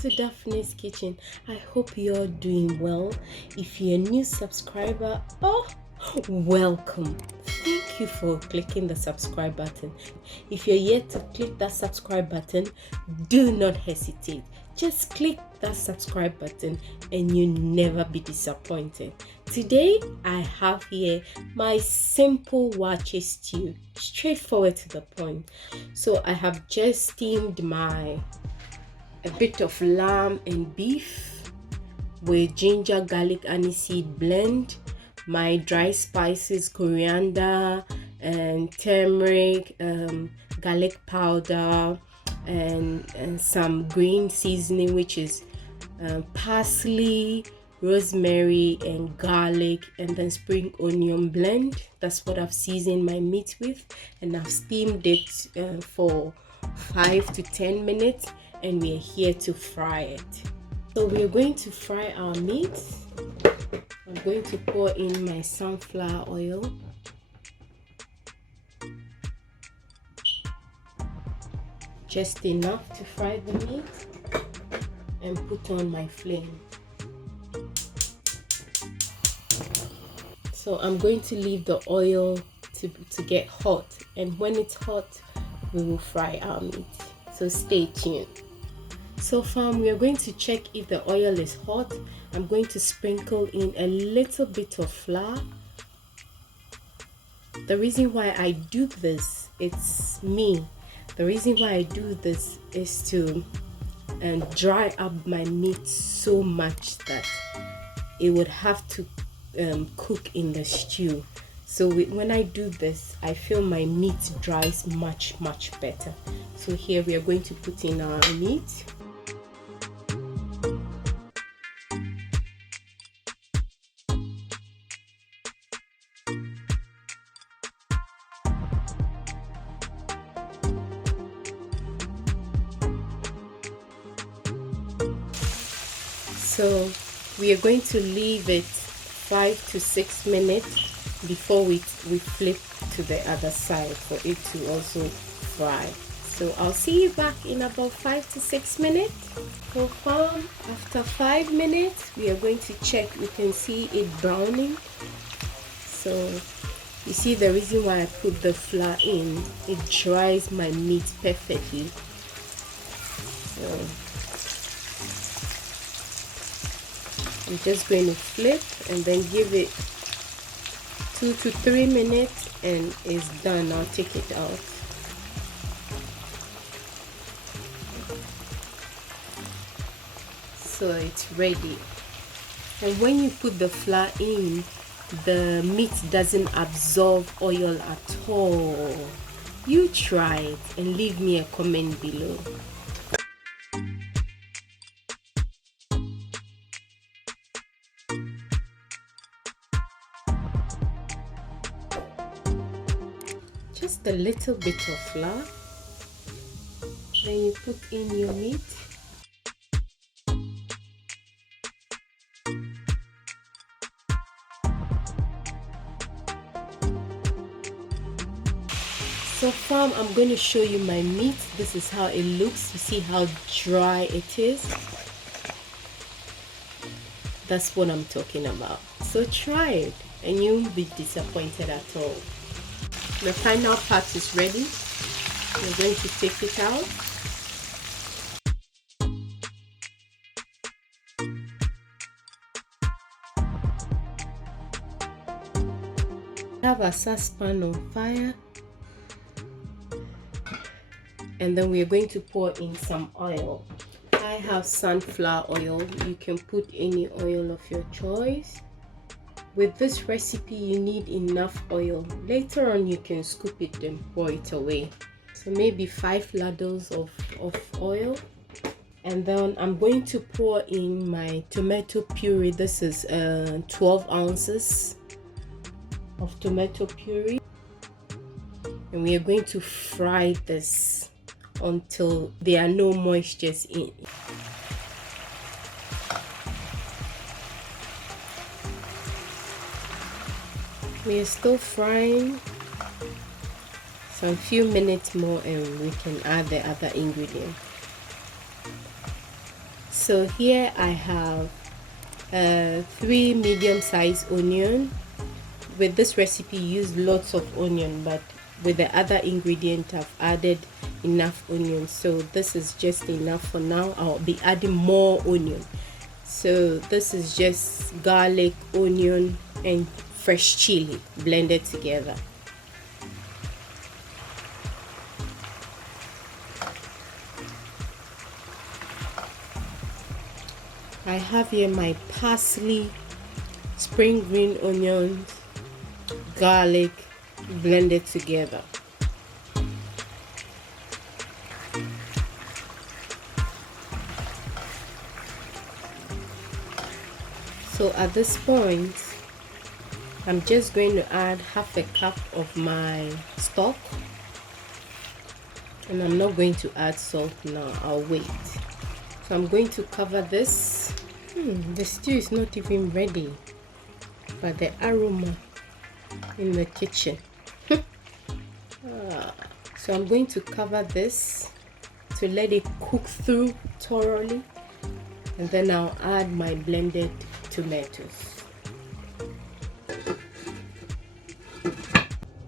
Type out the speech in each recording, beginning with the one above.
to Daphne's Kitchen. I hope you're doing well. If you're a new subscriber, welcome. Thank you for clicking the subscribe button. If you're yet to click that subscribe button, do not hesitate. Just click that subscribe button and you'll never be disappointed. Today I have here my simple waakye stew, straightforward to the point. So I have just steamed a bit of lamb and beef with ginger, garlic, anise seed blend, my dry spices, coriander and turmeric, garlic powder, and some green seasoning, which is parsley, rosemary and garlic, and then spring onion blend. That's what I've seasoned my meat with, and I've steamed it for 5 to 10 minutes, and we're here to fry it. So we're going to fry our meat. I'm going to pour in my sunflower oil, just enough to fry the meat, and put on my flame. So I'm going to leave the oil to get hot, and when it's hot we will fry our meat, so stay tuned. So far we are going to check if the oil is hot. I'm going to sprinkle in a little bit of flour. The reason why I do this, it's me. The reason why I do this is to dry up my meat so much that it would have to cook in the stew. So when I do this, I feel my meat dries much better. So here we are going to put in our meat. So we are going to leave it 5 to 6 minutes before we flip to the other side for it to also fry. So I'll see you back in about 5 to 6 minutes. So after 5 minutes, we are going to check. We can see it browning. So you see the reason why I put the flour in, it dries my meat perfectly. So I'm just going to flip and then give it 2 to 3 minutes, and it's done. I'll take it out. So it's ready. And when you put the flour in, the meat doesn't absorb oil at all. You try it and leave me a comment below. Just a little bit of flour, then you put in your meat. So far I'm going to show you my meat. This is how it looks. You see how dry it is? That's what I'm talking about. So try it and you won't be disappointed at all. The final part is ready. We're going to take it out. Have a saucepan on fire, and then we are going to pour in some oil. I have sunflower oil. You can put any oil of your choice. With this recipe, you need enough oil. Later on, you can scoop it and pour it away. So maybe 5 ladles of oil. And then I'm going to pour in my tomato puree. This is 12 ounces of tomato puree. And we are going to fry this until there are no moistures in. We are still frying. Some few minutes more and we can add the other ingredient. So here I have 3 medium-sized onion. With this recipe, use lots of onion, but with the other ingredient I've added enough onion, so this is just enough for now. I'll be adding more onion. So this is just garlic, onion, and fresh chili blended together. I have here my parsley, spring green onions, garlic blended together. So at this point, I'm just going to add half a cup of my stock, and I'm not going to add salt now. I'll wait. So I'm going to cover this. The stew is not even ready, but the aroma in the kitchen. So I'm going to cover this to let it cook through thoroughly, and then I'll add my blended tomatoes.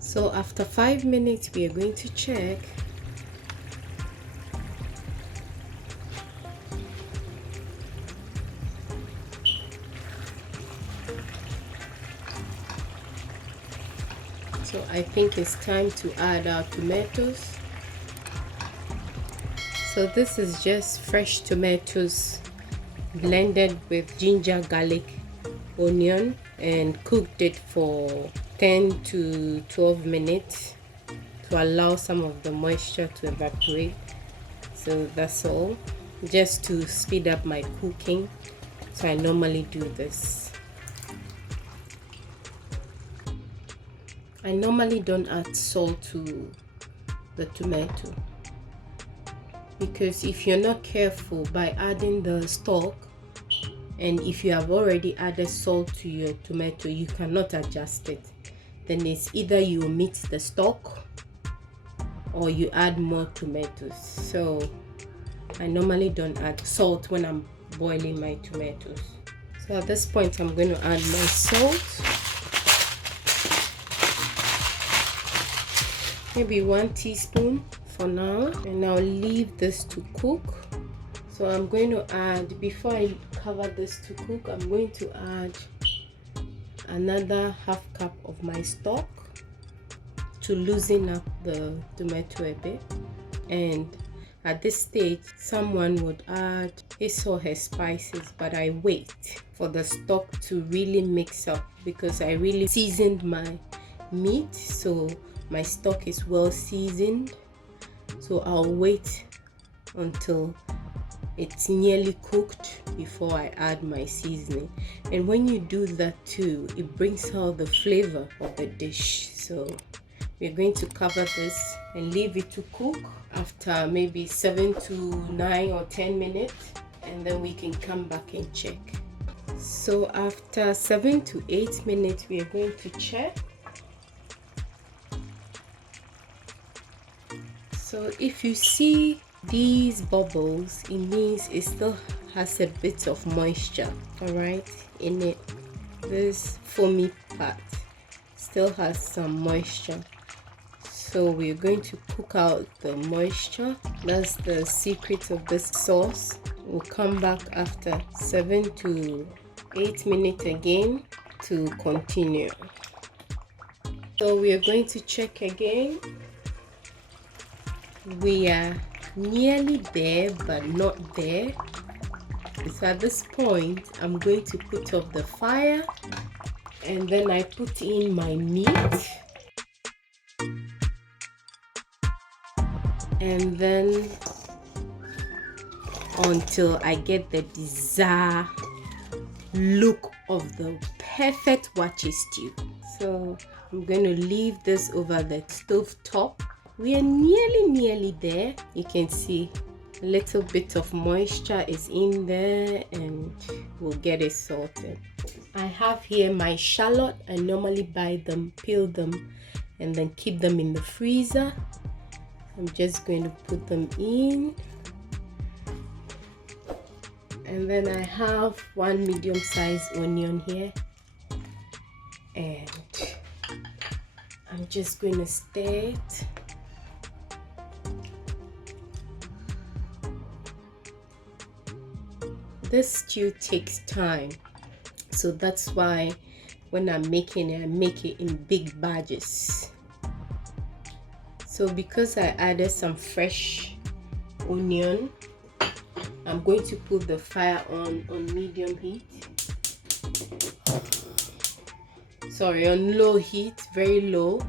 So after 5 minutes, we are going to check. So I think it's time to add our tomatoes. So this is just fresh tomatoes blended with ginger, garlic, onion, and cooked it for 10 to 12 minutes to allow some of the moisture to evaporate. So that's all, just to speed up my cooking. So I normally do this. I normally don't add salt to the tomato, because if you're not careful by adding the stock, and if you have already added salt to your tomato, you cannot adjust it. Then it's either you omit the stock or you add more tomatoes. So I normally don't add salt when I'm boiling my tomatoes. So at this point, I'm going to add my salt. Maybe 1 teaspoon for now, and I'll leave this to cook. So I'm going to add, before I cover this to cook, I'm going to add another half cup of my stock to loosen up the tomato a bit. And at this stage, someone would add his or her spices, but I wait for the stock to really mix up, because I really seasoned my meat, so my stock is well seasoned. So I'll wait until it's nearly cooked before I add my seasoning. And when you do that too, it brings out the flavor of the dish. So we're going to cover this and leave it to cook after maybe 7 to 9 or 10 minutes, and then we can come back and check. So after 7 to 8 minutes, we are going to check. So if you see these bubbles, it means it still has a bit of moisture, all right, in it. This foamy part still has some moisture, so we're going to cook out the moisture. That's the secret of this sauce. We'll come back after 7 to 8 minutes again to continue. So we are going to check again. We are nearly there, but not there. So at this point, I'm going to put off the fire, and then I put in my meat, and then until I get the desired look of the perfect Waakye stew. So I'm going to leave this over the stove top. We are nearly there. You can see a little bit of moisture is in there, and we'll get it salted. I have here my shallot. I normally buy them, peel them, and then keep them in the freezer. I'm just going to put them in, And then I have one medium-sized onion here, and I'm just going to stir it. This stew takes time, so that's why when I'm making it, I make it in big batches. So because I added some fresh onion, I'm going to put the fire on medium heat. Sorry, on low heat, very low,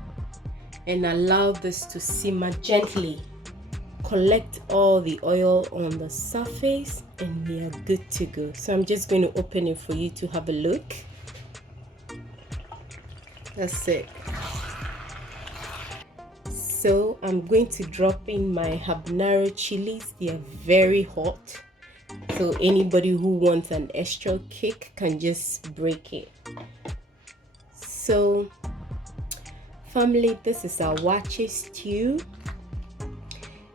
and allow this to simmer gently. Collect all the oil on the surface and we are good to go. So I'm just going to open it for you to have a look. That's it. So I'm going to drop in my habanero chilies. They are very hot, so anybody who wants an extra kick can just break it. So family, this is our waakye stew.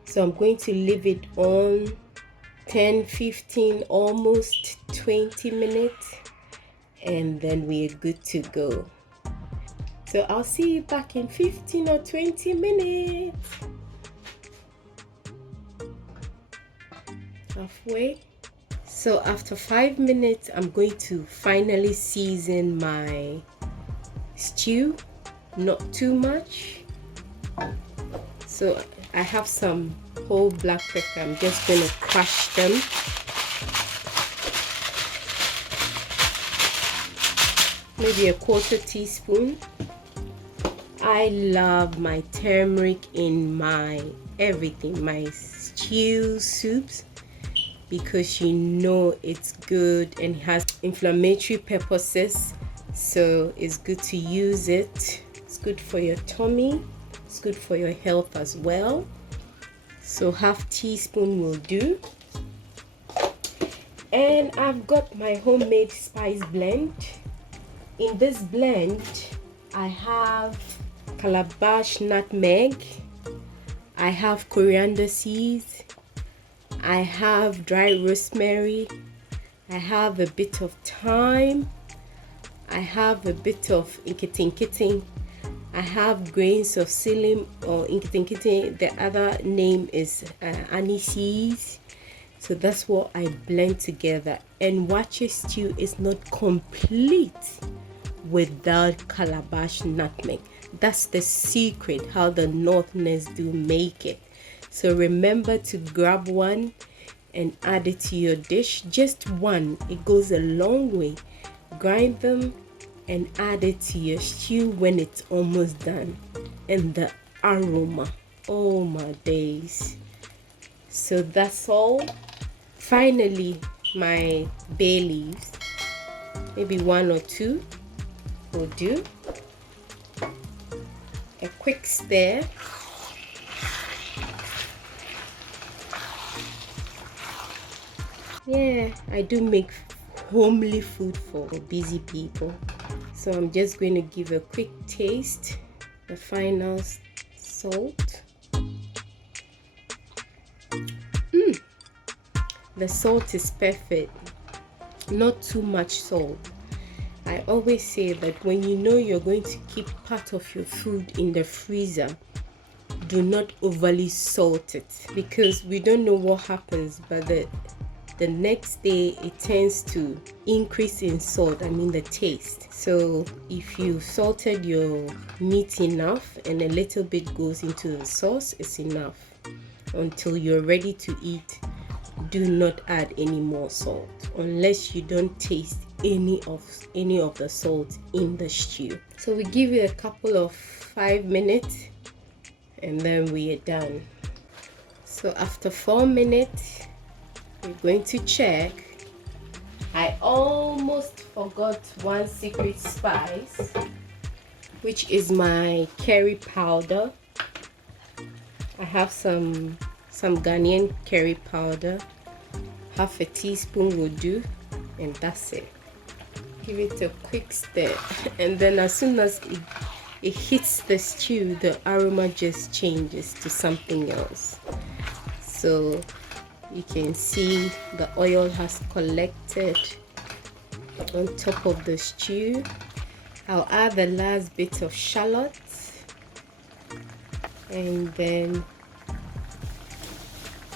So I'm going to leave it on 10, 15, almost 20 minutes, and then we are good to go. So I'll see you back in 15 or 20 minutes. Halfway. So after 5 minutes, I'm going to finally season my stew, not too much. So I have some whole black pepper. I'm just going to crush them. Maybe a 1/4 teaspoon. I love my turmeric in my everything, my stew soups, because you know it's good and it has inflammatory purposes, so it's good to use it. It's good for your tummy, it's good for your health as well. So 1/2 teaspoon will do. And I've got my homemade spice blend. In this blend I have calabash nutmeg, I have coriander seeds, I have dry rosemary, I have a bit of thyme, I have a bit of inkitin, I have grains of psyllium or inkitin. The other name is anise. So that's what I blend together. And waakye stew is not complete without calabash nutmeg. That's the secret, how the Northerners do make it. So remember to grab one and add it to your dish. Just one, it goes a long way. Grind them and add it to your stew when it's almost done. And the aroma, oh my days. So that's all. Finally, my bay leaves, maybe 1 or 2 will do. A quick stir. Yeah, I do make homely food for busy people. So I'm just going to give a quick taste. The final salt. The salt is perfect, not too much salt. I always say that when you know you're going to keep part of your food in the freezer, do not overly salt it, because we don't know what happens, but the next day it tends to increase in salt, I mean the taste. So if you salted your meat enough and a little bit goes into the sauce, it's enough. Until you're ready to eat, do not add any more salt unless you don't taste any of the salt in the stew. So we give it a couple of 5 minutes and then we are done. So after 4 minutes, we're going to check. I almost forgot one secret spice, which is my curry powder. I have some Ghanaian curry powder. 1/2 teaspoon will do, and that's it. Give it a quick stir, and then as soon as it hits the stew, the aroma just changes to something else. So You can see the oil has collected on top of the stew. I'll add the last bit of shallot, and then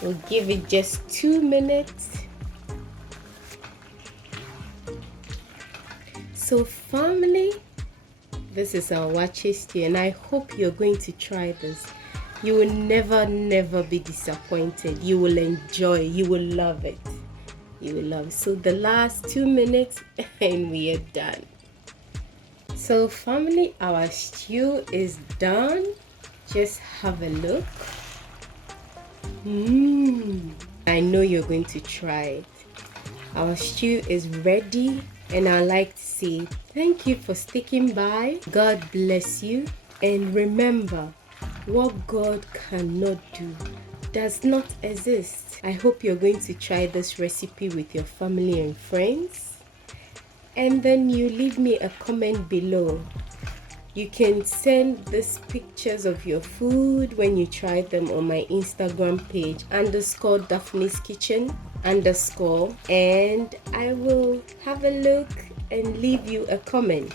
we'll give it just 2 minutes. So family, this is our waakye stew, and I hope you're going to try this. You will never be disappointed. You will enjoy, you will love it. You will love it. So the last 2 minutes and we are done. So family, our stew is done. Just have a look. I know you're going to try it. Our stew is ready, and I'd like to say thank you for sticking by. God bless you, and remember, what God cannot do does not exist. I hope you're going to try this recipe with your family and friends, and then you leave me a comment below. You can send these pictures of your food when you try them on my Instagram page _Daphne's Kitchen _ and I will have a look and leave you a comment.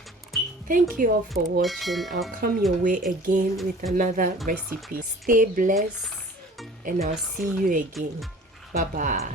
Thank you all for watching. I'll come your way again with another recipe. Stay blessed, and I'll see you again. Bye bye.